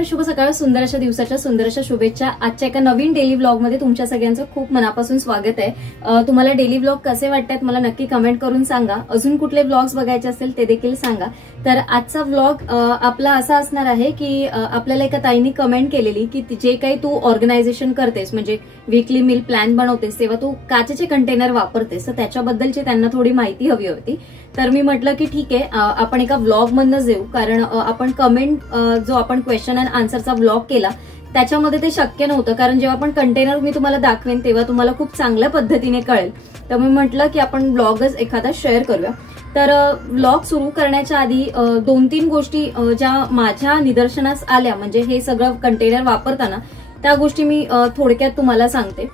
नमस्कार, शुभ सकाळ, सुंदर अशा दिवसाच्या सुंदर अशा शुभेच्छा। आजच्या एका नवीन डेली व्लॉग मध्ये तुमच्या सगळ्यांचं खूप मनापासून स्वागत आहे। तुम्हाला डेली व्लॉग कसे वाटतात मला नक्की कमेंट करून सांगा। अजून कुठले व्लॉग्स बघायचे असेल ते देखील सांगा। तर आजचा व्लॉग आपला असा असणार आहे की आपल्याला एका ताईंनी कमेंट केलेली की जे काही तू ऑर्गनायझेशन करतेस म्हणजे वीकली मील प्लॅन बनवतेस तेव्हा तू काचेचे कंटेनर वापरतेस, तर त्याच्याबद्दलची त्यांना थोडी माहिती हवी होती। तर मी म्हटलं की ठीक आहे, आपण एका व्लॉग मधनं जाऊ, कारण आपण कमेंट जो आपण क्वेश्चन अँड आन्सरचा व्लॉग केला त्याच्यामध्ये ते शक्य नव्हतं, कारण जेव्हा आपण कंटेनर मी तुम्हाला दाखवेन तेव्हा तुम्हाला खूप चांगल्या पद्धतीने कळेल। तर मी म्हटलं की आपण व्लॉगच एखादा शेअर करूया। तर व्लॉग सुरू करण्याच्या आधी 2-3 गोष्टी ज्या माझ्या निदर्शनास आल्या, म्हणजे हे सगळं कंटेनर वापरताना त्या गोष्टी मी थोडक्यात तुम्हाला सांगते।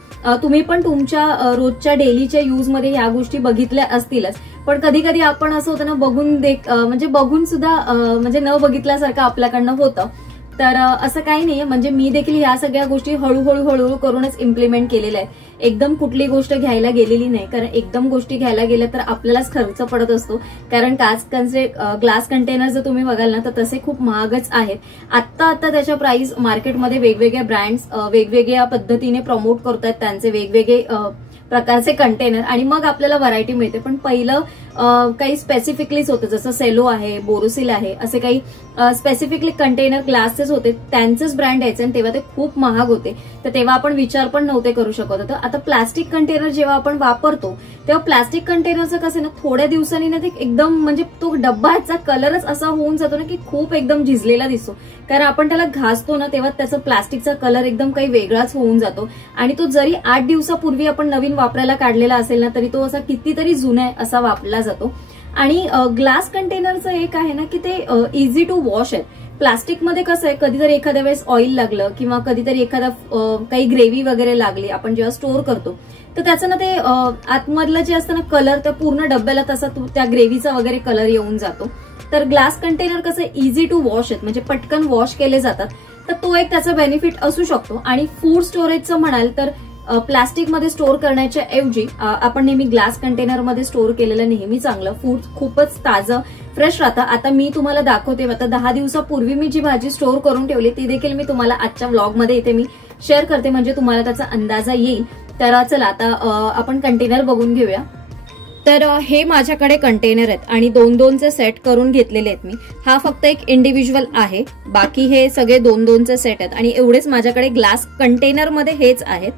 तुम्ही पण तुमच्या रोजच्या डेलीच्या यूज मध्ये ह्या गोष्टी बघितल्या असतीलच, पण कधी कधी आपण असं होतं ना, बघून सुद्धा म्हणजे न बघितल्यासारखं आपल्याकडनं होतं। तर असं काही नाहीये, म्हणजे मी देखील ह्या सगळ्या गोष्टी हळूहळू करूनच इम्प्लिमेंट केलेल्या आहेत। एकदम कुठली गोष्ट घ्यायला गेलेली नाही, कारण एकदम गोष्टी घ्यायला गेल्या तर आपल्यालाच खर्च पडत असतो। कारण ग्लास कंटेनर जर तुम्ही बघाल ना तर तसे खूप महागच आहेत। आता त्याच्या प्राइस मार्केटमध्ये वेगवेगळ्या ब्रँड्स वेगवेगळ्या पद्धतीने प्रमोट करतात त्यांचे वेगवेगळे प्रकारचे कंटेनर, आणि मग आपल्याला व्हरायटी मिळते। पण पहिलं काही स्पेसिफिकलीच होतं, जसं सेलो आहे, बोरोसिल आहे, असे काही स्पेसिफिकली कंटेनर ग्लासेस होते, त्यांचेच ब्रँड यायचे आणि तेव्हा ते खूप महाग होते। तर तेव्हा आपण विचार पण नव्हते करू शकत होतो। आता प्लास्टिक कंटेनर जेव्हा आपण वापरतो तेव्हा प्लास्टिक कंटेनरचं कसं ना, थोड्या दिवसांनी ना ते एकदम म्हणजे तो डब्बाचा कलरच असा होऊन जातो ना की खूप एकदम झिजलेला दिसतो, कारण आपण त्याला घासतो ना तेव्हा त्याचा प्लास्टिकचा कलर एकदम काही वेगळाच होऊन जातो। आणि तो जरी 8 दिवसापूर्वी आपण नवीन वापरायला काढलेला असेल ना तरी तो असा कितीतरी जुना आहे असा वापरला जातो। आणि ग्लास कंटेनरचं एक आहे ना की ते इझी टू वॉश आहे। प्लास्टिकमध्ये कसं आहे, कधीतरी एखाद्या वेळेस ऑइल लागलं किंवा कधीतरी एखादा काही ग्रेव्ही वगैरे लागली, आपण जेव्हा स्टोअर करतो तर त्याचं ना ते आतमधलं जे असतं ना कलर, त्या पूर्ण डब्याला तसा त्या ग्रेव्हीचा वगैरे कलर येऊन जातो। तर ग्लास कंटेनर कसं इझी टू वॉश आहेत, म्हणजे पटकन वॉश केले जातात, तर तो एक त्याचा बेनिफिट असू शकतो। आणि फूड स्टोरेजचं म्हणाल तर प्लास्टिकमध्ये स्टोअर करण्याच्या ऐवजी आपण नेहमी ग्लास कंटेनरमध्ये स्टोअर केलेलं नेहमी चांगलं। फूड खूपच ताजं फ्रेश राहतं। आता मी तुम्हाला दाखवते, आता 10 दिवसापूर्वी मी जी भाजी स्टोअर करून ठेवली ती देखील मी तुम्हाला आजच्या व्लॉगमध्ये इथे मी शेअर करते, म्हणजे तुम्हाला त्याचा अंदाजा येईल। तर चला आता आपण कंटेनर बघून घेऊया। तर हे माझ्याकडे कंटेनर आहेत आणि 2-2चे सेट करून घेतलेले आहेत मी। हा फक्त एक इंडिव्हिज्युअल आहे, बाकी हे सगळे 2-2चे सेट आहेत आणि एवढेच माझ्याकडे ग्लास कंटेनरमध्ये हेच आहेत।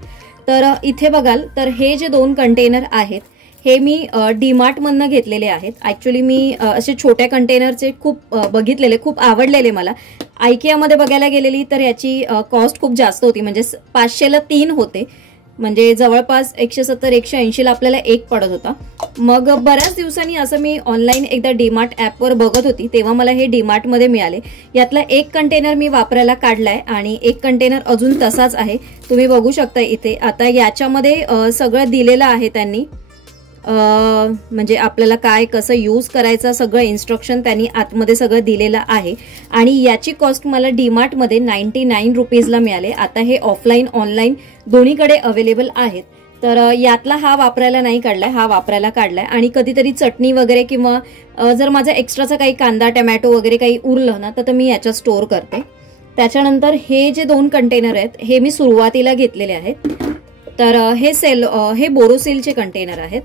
तर इथे बघाल तर हे जे 2 कंटेनर आहेत हे मी डीमार्ट मधनं घेतलेले आहेत। ऍक्च्युली मी असे छोट्या कंटेनरचे खूप बघितलेले, खूप आवडलेले मला। आयकियामध्ये बघायला गेलेली तर याची कॉस्ट खूप जास्त होती, म्हणजे 500ला 3 होते, म्हणजे जवळपास 170-180 ला आपल्याला एक पडत होता। मग बऱ्याच दिवसांनी असं मी ऑनलाईन एकदा डीमार्ट ऍपवर बघत होती, तेव्हा मला हे डीमार्ट मध्ये मिळाले। यातला एक कंटेनर मी वापरायला काढलाय आणि एक कंटेनर अजून तसाच आहे, तुम्ही बघू शकता इथे। आता याच्यामध्ये सगळं दिलेलं आहे त्यांनी, म्हणजे आपल्याला काय कसं यूज करायचं सगळं इन्स्ट्रक्शन त्यांनी आतमध्ये सगळं दिलेलं आहे। आणि याची कॉस्ट मला डीमार्ट मध्ये 99 रुपीजला मिळाले। आता हे ऑफलाईन ऑनलाईन दोन्हीकडे अवेलेबल आहेत। तर यातला हा वापरायला नाही काढलाय, हा वापरायला काढलाय। आणि कधीतरी चटणी वगैरे किंवा जर माझा एक्स्ट्राचा काही कांदा टमॅटो वगैरे काही उरलं ना तर मी याच्यात स्टोअर करते। त्याच्यानंतर हे जे 2 कंटेनर आहेत हे मी सुरुवातीला घेतलेले आहेत। तर हे बोरोसिलचे कंटेनर आहेत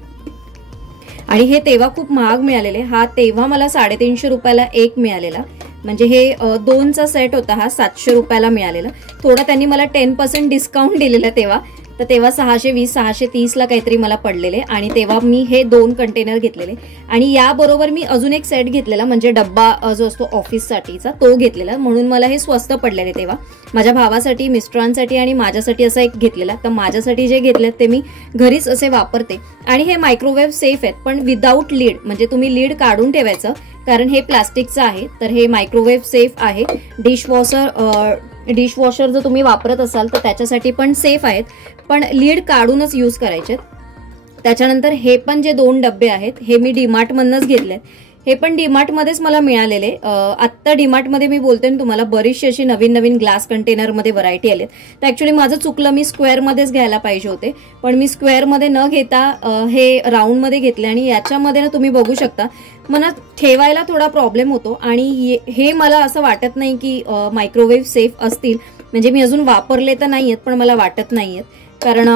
आणि हे तेव्हा खूप महाग मिळालेले। हा तेव्हा मला 350 रुपयाला एक मिळालेला, म्हणजे हे 2चा सेट होता, हा 700 रुपयाला मिळालेला। थोडा त्यांनी मला 10% डिस्काउंट दिलेला तेव्हा, तर तेव्हा 620-630 ला काहीतरी मला पडलेले, आणि तेव्हा मी हे 2 कंटेनर घेतलेले। आणि याबरोबर मी अजून एक सेट घेतलेला, म्हणजे डब्बा जो असतो ऑफिससाठीचा तो घेतलेला, म्हणून मला हे स्वस्त पडलेले तेव्हा। माझ्या भावासाठी, मिस्टरांसाठी आणि माझ्यासाठी असा एक घेतलेला। तर माझ्यासाठी जे घेतले ते मी घरीच असे वापरते। आणि हे मायक्रोवेव्ह सेफ आहेत, पण विदाऊट लीड, म्हणजे तुम्ही लीड काढून ठेवायचं, कारण हे प्लास्टिकचं आहे। तर हे मायक्रोवेव्ह सेफ आहे। डिशवॉशर जर तुम्ही वापरत असाल तर त्याच्यासाठी पण सेफ आहेत, पण लीड काढूनच यूज करायचे। त्याच्यानंतर हे पण जे 2 डब्बे आहेत हे मी डीमार्ट मधनच घेतले। हे पण डीमार्ट मध्येच मला मिळालेले. आत्ता डीमार्ट मध्ये मी बोलते ना तुम्हाला, बरीचशी अशी नवीन नवीन ग्लास कंटेनर मध्ये व्हरायटी आलेत. तर ऍक्च्युली माझं चुकलं, मी स्क्वेअर मध्येच घ्यायला पाहिजे होते, पण मी स्क्वेअर मध्ये न घेता हे राऊंड मध्ये घेतले. आणि याच्यामध्ये ना तुम्ही बघू शकता मला ठेवायला थोडा प्रॉब्लेम होतो. आणि हे मला असं वाटत नाही की मायक्रोवेव्ह सेफ असतील, म्हणजे मी अजून वापरले तर नाहीयेत पण मला वाटत नाहीयेत, कारण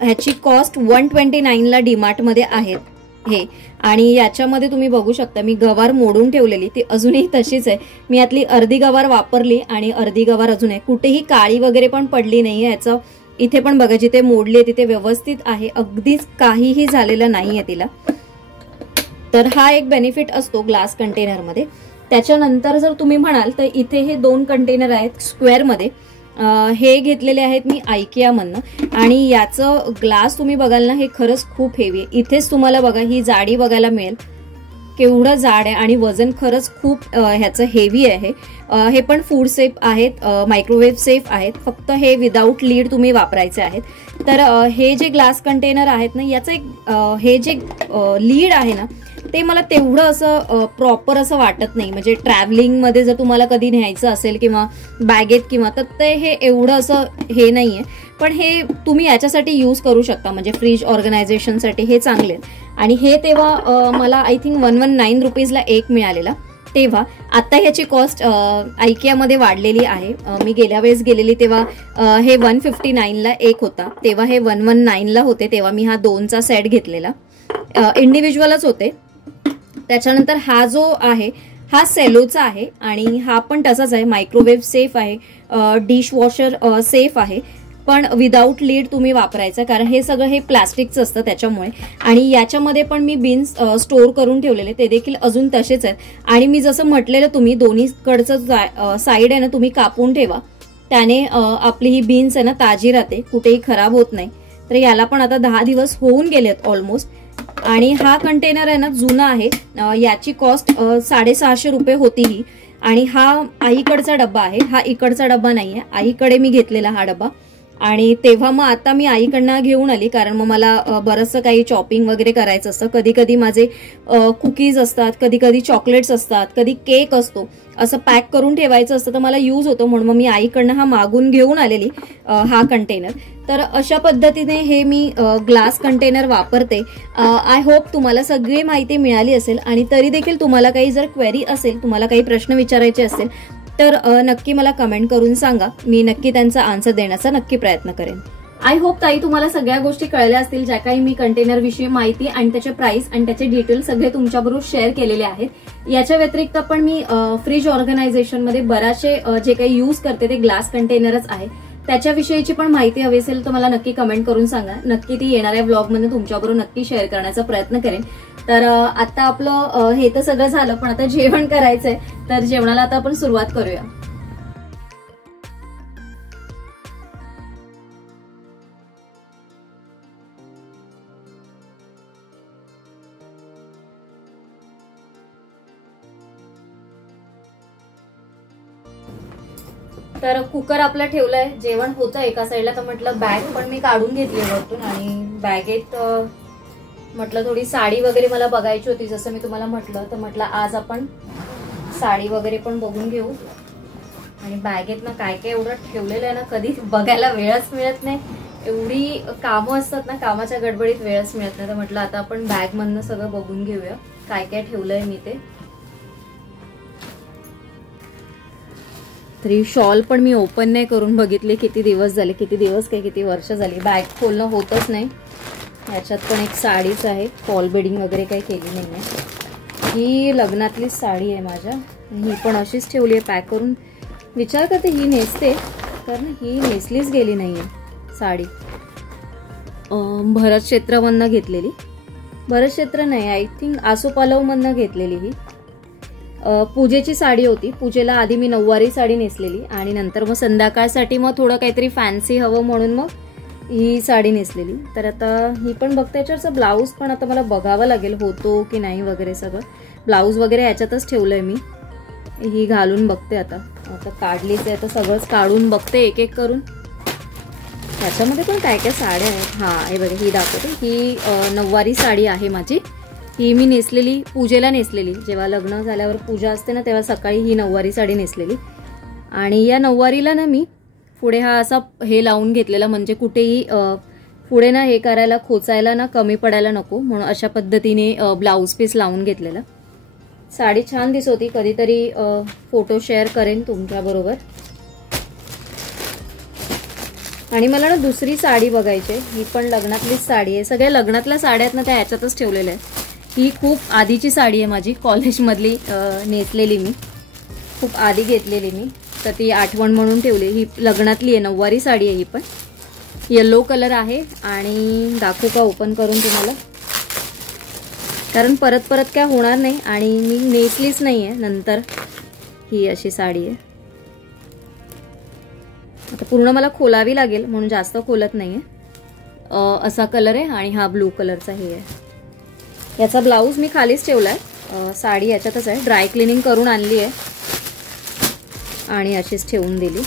ह्याची कॉस्ट 129ला डीमार्ट मध्ये आहेत हे. आणि याच्यामध्ये तुम्ही बघू शकता मी गवार मोडून ठेवलेली, ती अजूनही तशीच आहे. मी यातली अर्धी गवार वापरली आणि अर्धी गवार अजून आहे. कुठेही काळी वगैरे पण पडली नाहीये. याचं इथे पण बघा, जिथे मोडली तिथे व्यवस्थित आहे, अगदीच काहीही झालेलं नाहीये तिला. तर हा एक बेनिफिट असतो ग्लास कंटेनरमध्ये. त्याच्यानंतर जर तुम्ही म्हणाल तर इथे हे 2 कंटेनर आहेत स्क्वेअरमध्ये. हे घेतलेले आहेत मी IKEA मधनं. आणि याचं ग्लास तुम्ही बघाल ना, हे खरंच खूप हेवी आहे. इथेच तुम्हाला बघा ही जाडी बघायला मिळेल, केवढं जाड आहे आणि वजन खरंच खूप ह्याचं हेवी आहे. हे पण फूड सेफ आहेत, मायक्रोवेव्ह सेफ आहेत. फक्त हे विदाऊट लीड तुम्ही वापरायचे आहेत. तर हे जे ग्लास कंटेनर आहेत ना, याचं एक हे जे लीड आहे ना, ते मला तेवढं असं प्रॉपर असं वाटत नाही. म्हणजे ट्रॅव्हलिंग मध्ये जर तुम्हाला कधी न्यायचं असेल किंवा बॅगेत किंवा, तर ते हे एवढं असं हे नाहीये. पण हे तुम्ही याच्यासाठी यूज करू शकता, म्हणजे फ्रीज ऑर्गनायझेशनसाठी हे चांगले आहेत. आणि हे तेव्हा मला आय थिंक 119 रुपीजला एक मिळालेला तेव्हा. आता ह्याची कॉस्ट IKEA मध्ये वाढलेली आहे. मी गेल्या वेळेस गेलेली तेव्हा हे 159ला एक होता, तेव्हा हे 119ला होते. तेव्हा मी हा 2चा सेट घेतलेला, इंडिव्हिज्युअलच होते. त्याच्यानंतर हा जो आहे हा सेलोचा आहे आणि हा पण तसाच आहे, मायक्रोवेव्ह सेफ आहे, डिश वॉशर सेफ आहे, पण विदाऊट लीड तुम्ही वापरायचं, कारण हे सगळं हे प्लास्टिकचं असतं त्याच्यामुळे. आणि याच्यामध्ये पण मी बीन्स स्टोअर करून ठेवलेले, ते देखील अजून तसेच आहेत. आणि मी जसं म्हटलेलं, तुम्ही दोन्हीकडचं साईड आहे ना तुम्ही कापून ठेवा, त्याने आपली ही बीन्स आहे ना ताजी राहते, कुठेही खराब होत नाही. तर याला पण आता 10 दिवस होऊन गेलेत ऑलमोस्ट. आणि हा कंटेनर आहे ना जुना आहे, याची कॉस्ट 650 रुपये होती ही. आणि हा आईकडचा डब्बा आहे, हा इकडचा डब्बा नाहीये, आईकडे मी घेतलेला हा डब्बा. आणि तेव्हा मग आता मी आईकडनं घेऊन आली, कारण मग मला बरंचसं काही चॉपिंग वगैरे करायचं असतं. कधी कधी माझे कुकीज असतात, कधी कधी चॉकलेट्स असतात, कधी केक असतो, असं पॅक करून ठेवायचं असतं, तर मला यूज होतं, म्हणून मग मी आईकडनं हा मागून घेऊन आलेली हा कंटेनर. तर अशा पद्धतीने हे मी ग्लास कंटेनर वापरते. आय होप तुम्हाला सगळी माहिती मिळाली असेल. आणि तरी देखील तुम्हाला काही जर क्वेरी असेल, तुम्हाला काही प्रश्न विचारायचे असेल, तर नक्की मला कमेंट करून सांगा, मी नक्की त्यांचा आन्सर देण्याचा नक्की प्रयत्न करेन. आय होप ताई तुम्हाला सगळ्या गोष्टी कळल्या असतील, ज्या काही मी कंटेनर विषयी माहिती आणि त्याचे प्राइस आणि त्याचे डिटेल सगळे तुमच्याबरोबर शेअर केलेले आहेत. याच्या व्यतिरिक्त पण मी फ्रीज ऑर्गनायझेशन मध्ये बराचसे जे काही यूज करते ते ग्लास कंटेनरच आहे, त्याच्याविषयीची पण माहिती हवी असेल तर मला नक्की कमेंट करून सांगा. नक्की ती येणाऱ्या ब्लॉग मध्ये तुमच्याबरोबर नक्की शेअर करण्याचा प्रयत्न करेन. तर आता आपलं हे तर सगळं झालं, पण आता जेवण करायचंय, तर जेवणाला आता आपण सुरुवात करूया. तर कुकर आपला ठेवलाय, जेवण होतं एका साईडला. तर म्हटलं बॅग पण मी काढून घेतली वरतून, आणि बॅगेत म्हटलं थोडी साडी वगैरे मला बघायची होती, जसं मी तुम्हाला म्हटलं. तर म्हटलं आज आपण साडी वगैरे पण बघून घेऊ. आणि बॅगेत ना काय काय एवढं ठेवलेलं आहे ना, कधी बघायला वेळच मिळत नाही. एवढी कामं असतात ना, कामाच्या गडबडीत वेळच मिळत नाही. तर म्हटलं आता आपण बॅग मधनं सगळं बघून घेऊया काय काय ठेवलंय मी ते. तरी शॉल पण मी ओपन नाही करून बघितले, किती दिवस झाले, किती वर्ष झाली, बॅग खोलणं होतच नाही. याच्यात पण एक साडीच आहे, फॉल बेडिंग वगैरे काही केली नाहीये. ही लग्नातलीच साडी आहे माझ्या, ही पण अशीच ठेवली आहे पॅक करून. विचार करते ही नेसते, तर ही नेसलीच गेली नाहीये साडी. भरत क्षेत्रमधनं घेतलेली, भरत क्षेत्र नाही, आय थिंक आसोपालव मधनं घेतलेली. ही पूजेची साडी होती. पूजेला आधी मी नऊवारी साडी नेसलेली, आणि नंतर मग संध्याकाळसाठी मग थोडं काहीतरी फॅन्सी हवं म्हणून मग ही साडी नेसलेली. तर आता ही पण बघते, याच्यावरचं ब्लाऊज पण आता मला बघावं लागेल होतो की नाही वगैरे. सगळं ब्लाऊज वगैरे याच्यातच ठेवलंय मी, ही घालून बघते. आता काढलीच आहे, आता सगळंच काढून बघते एक एक करून. त्याच्यामध्ये पण काय काय साड्या आहेत. हा हे बघा, ही दाखवते, ही नऊवारी साडी आहे माझी. ही मी नेसलेली, पूजेला नेसलेली, जेव्हा लग्न झाल्यावर पूजा असते ना तेव्हा सकाळी ही नऊवारी साडी नेसलेली. आणि या नऊवारीला ना मी पुढे हा असा हे लावून घेतलेला, म्हणजे कुठेही पुढे ना हे करायला, खोचायला ना कमी पडायला नको म्हणून अशा पद्धतीने ब्लाऊज पीस लावून घेतलेला. साडी छान दिसत होती. कधीतरी फोटो शेअर करेन तुमच्याबरोबर. आणि मला ना दुसरी साडी बघायची आहे. ही पण लग्नातलीच साडी आहे. सगळ्या लग्नातल्या साड्या आहेत ना त्या ह्याच्यातच ठेवलेल्या आहेत. ही खूप आधीची साडी आहे माझी, कॉलेजमधली नेसलेली मी, खूप आधी घेतलेली मी, तर ती आठवण म्हणून ठेवली. ही लग्नातली आहे, नऊवारी साडी आहे. ही पण येलो कलर आहे. आणि दाखवू का ओपन करून तुम्हाला, कारण परत परत काय होणार नाही आणि मी नेसलीच नाही आहे नंतर. ही अशी साडी आहे. आता पूर्ण मला खोलावी लागेल म्हणून जास्त खोलत नाहीये. असा कलर आहे आणि हा ब्लू कलरचा हे आहे. याचा ब्लाऊज मी खालीच ठेवलाय. साडी याच्यातच आहे, ड्राय क्लिनिंग करून आणली आहे आणि अशीच ठेवून दिली.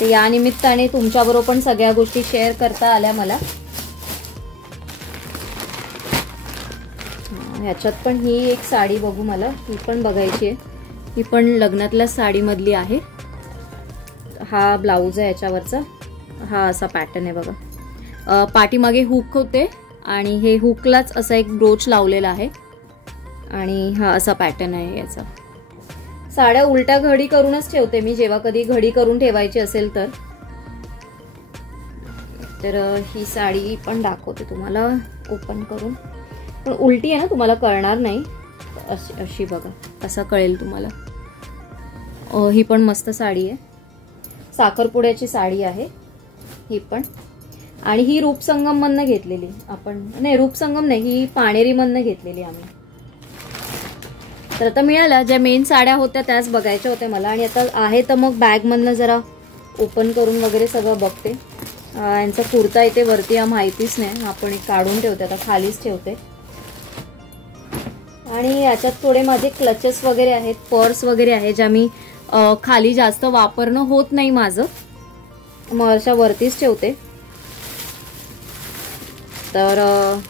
तर या निमित्ताने तुमच्याबरोबर पण सगळ्या गोष्टी शेअर करता आल्या मला. ह्याच्यात पण ही एक साडी बघू, मला ही पण बघायची आहे. ही पण लग्नातल्या साडीमधली आहे. हा ब्लाऊज आहे याच्यावरचा. हा असा पॅटर्न आहे बघा. पाठीमागे हुक होते आणि हे हुकलाच असा एक ब्रोच लावलेला आहे. आणि हा असा पॅटर्न आहे याचा. साड्या उलट्या घडी करूनच ठेवते मी, जेव्हा कधी घडी करून ठेवायची असेल तर. ही साडी पण दाखवते तुम्हाला ओपन करून, पण उलटी आहे ना, तुम्हाला कळणार नाही. अशी बघा, असं कळेल तुम्हाला. ही पण मस्त साडी आहे. साखरपुड्याची साडी आहे ही पण. आणि ही रूपसंगम मधनं घेतलेली आपण, नाही रूपसंगम नाही, ही पाणेरी मधनं घेतलेली आम्ही. तर आता मिळाल्या, ज्या मेन साड्या होत्या त्याच बघायच्या होत्या मला. आणि आता आहे तर मग बॅग मधनं जरा ओपन करून वगैरे सगळं बघते. यांचा कुर्ता इथे वरती माहितीच नाही, आपण एक काढून ठेवते, आता खालीच ठेवते. आणि याच्यात थोडे माझे क्लचेस वगैरे आहेत, पर्स वगैरे आहे, ज्या मी खाली जास्त वापरणं होत नाही माझं, मग अशा वरतीच ठेवते. तर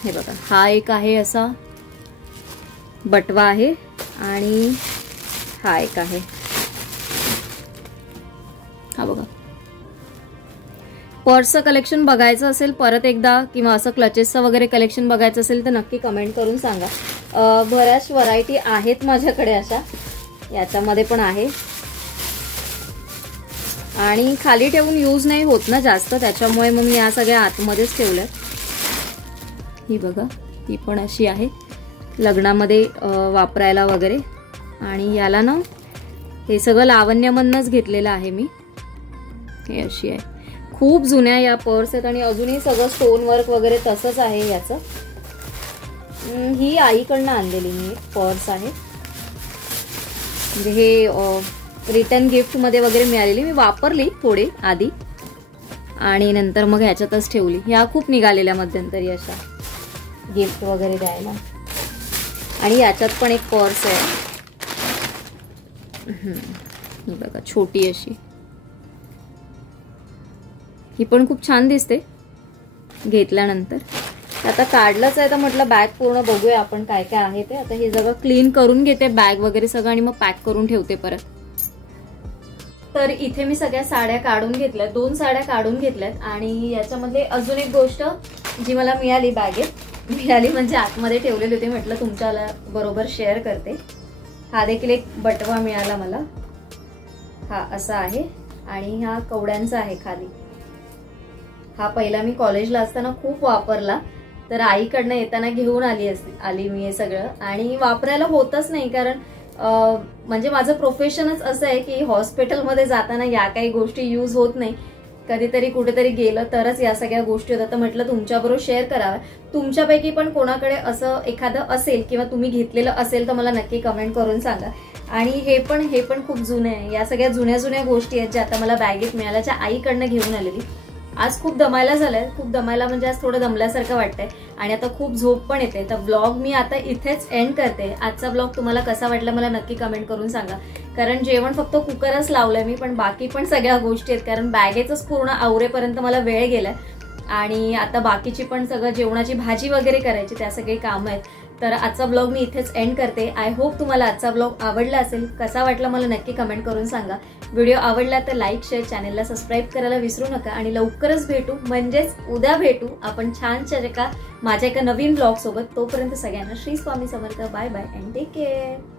हे बघा, हा एक आहे असा बटवा आहे. आणि हा एक आहे, हा बघा. पर्सचं कलेक्शन बघायचं असेल परत एकदा, किंवा असं क्लचेसचं वगैरे कलेक्शन बघायचं असेल तर नक्की कमेंट करून सांगा. बऱ्याच व्हरायटी आहेत माझ्याकडे अशा, याच्यामध्ये पण आहे. आणि खाली ठेवून यूज नाही होत ना जास्त, त्याच्यामुळे मग मी या सगळ्या आतमध्येच ठेवल्यात. ही बघा, ही पण अशी आहे लग्नामध्ये वापरायला वगैरे. आणि याला ना हे सगळं लावण्यामधनंच घेतलेलं आहे मी. हे अशी आहे, खूप जुन्या या पर्स आहेत आणि अजूनही सगळं स्टोन वर्क वगैरे तसंच आहे याचं. ही आईकडनं आणलेली मी एक पर्स आहे, म्हणजे हे रिटर्न गिफ्ट मध्ये वगैरे मिळालेली. मी वापरली थोडी आधी आणि नंतर मग ह्याच्यातच ठेवली. ह्या खूप निघालेल्या मध्यंतरी अशा गिफ्ट वगैरे द्यायला. आणि याच्यात पण एक पर्स आहे, बघा छोटी अशी. ही पण खूप छान दिसते घेतल्यानंतर. आता काढलंच आहे तर म्हटलं बॅग पूर्ण बघूया आपण काय काय आहे ते. आता हे सगळं क्लीन करून घेते बॅग वगैरे सगळं आणि मग पॅक करून ठेवते परत. तर इथे मी सगळ्या साड्या काढून घेतल्यात, 2 साड्या काढून घेतल्यात. आणि याच्यामध्ये अजून एक गोष्ट जी मला मिळाली, बॅगेत मिळाली म्हणजे आतमध्ये ठेवलेली होती, म्हटलं तुमच्या बरोबर शेअर करते. हा देखील एक बटवा मिळाला मला. हा असा आहे आणि हा कवड्यांचा आहे खाली. हा पहिला मी कॉलेजला असताना खूप वापरला, तर आईकडनं येताना घेऊन आली मी हे सगळं. आणि वापरायला होतच नाही, कारण म्हणजे माझं प्रोफेशनच असं आहे की हॉस्पिटलमध्ये जाताना या काही गोष्टी यूज होत नाही. कधीतरी कुठेतरी गेलं तरच या सगळ्या गोष्टी होतात. तर म्हटलं तुमच्याबरोबर शेअर करावं. तुमच्यापैकी पण कोणाकडे असं एखादं असेल किंवा तुम्ही घेतलेलं असेल तर मला नक्की कमेंट करून सांगा. आणि हे पण खूप जुने आहे. या सगळ्या जुन्या गोष्टी आहेत ज्या आता मला बॅगेत मिळाल्या, ज्या आईकडनं घेऊन आलेली. आज खूप दमायला झालंय, खूप दमायला म्हणजे आज थोडं दमल्यासारखं वाटतंय आणि आता खूप झोप पण येते. तर ब्लॉग मी आता इथेच एंड करते. आजचा ब्लॉग तुम्हाला कसा वाटला मला नक्की कमेंट करून सांगा. कारण जेवण फक्त कुकरच लावलंय मी, पण बाकी पण सगळ्या गोष्टी आहेत, कारण बॅगेचंच पूर्ण आवरेपर्यंत मला वेळ गेलाय. आणि आता बाकीची पण सगळं जेवणाची भाजी वगैरे करायची, त्या सगळे कामं आहेत. तर आजचा ब्लॉग मी इथेच एंड करते. आय होप तुम्हाला आजचा ब्लॉग आवडला असेल. कसा वाटला मला नक्की कमेंट करून सांगा. व्हिडिओ आवडला तर लाईक शेअर, चॅनलला सबस्क्राईब करायला विसरू नका. आणि लवकरच भेटू, म्हणजेच उद्या भेटू आपण छानशा माझ्या एका नवीन ब्लॉग सोबत. तोपर्यंत सगळ्यांना Shri Swami Samarth. Bye bye and take care.